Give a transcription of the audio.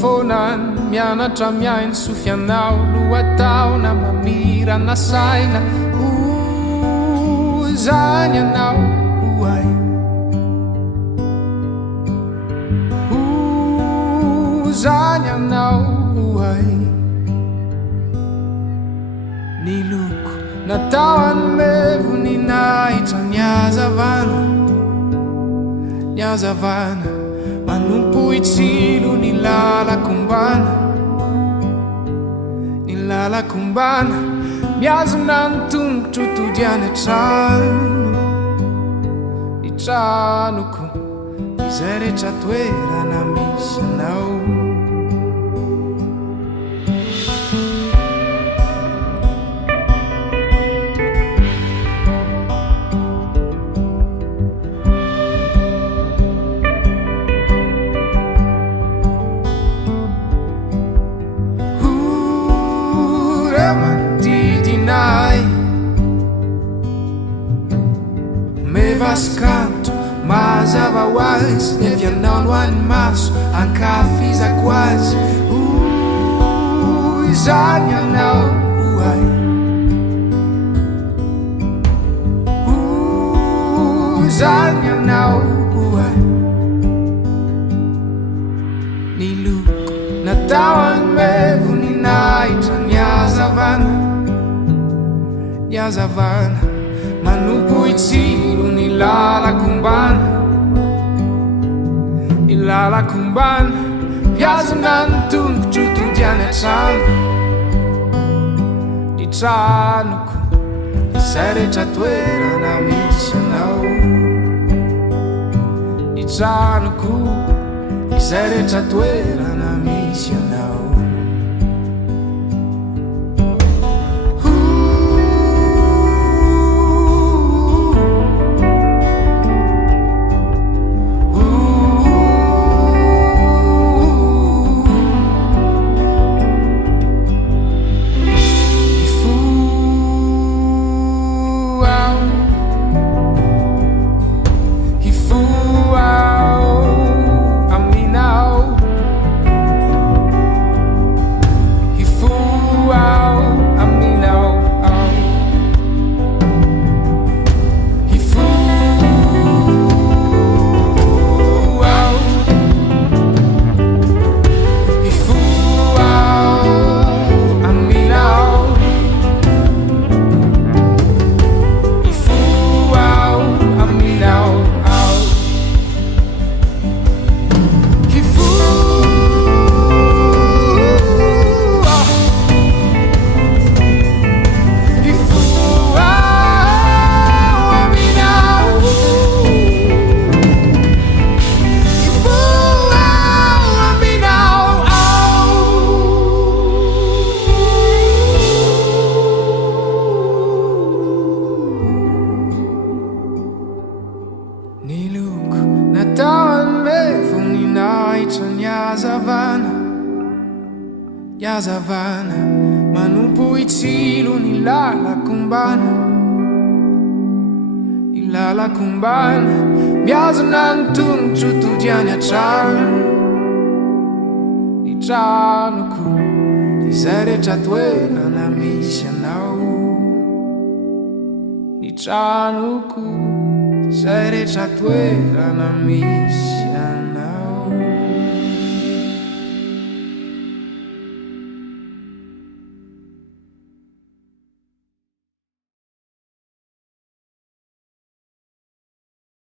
foanany mianatra miainy sofianao lohatao na mamirana saina zany anao oay zany anao oay ny loko natao anomevo ny nahitra ny hazavana manompo itsilo ny lalako mbana miazona ny tongotro todiany ny tranoko izay rehetra toerana misy anao. Mevascanto mazava hoazy nefianao no any maso ankafizako azy zany anao oay zany anao oay ny loko natao anomevo ny nahitra ny hazavana manompo itsilo ny lalako mbana miazona ny tongotro todiany ny tranoko izay rehetra toerana misy anao. Ny tranoko izay rehetra toerana misy anao. Ny loko natao anomevo ny nahitra ny hazavana manompo itsilo ny lalako mbana miazona ny tongotro todiany ny tranoko izay rehetra toerana misy anao. Ny tranoko izay rehetra toerana misy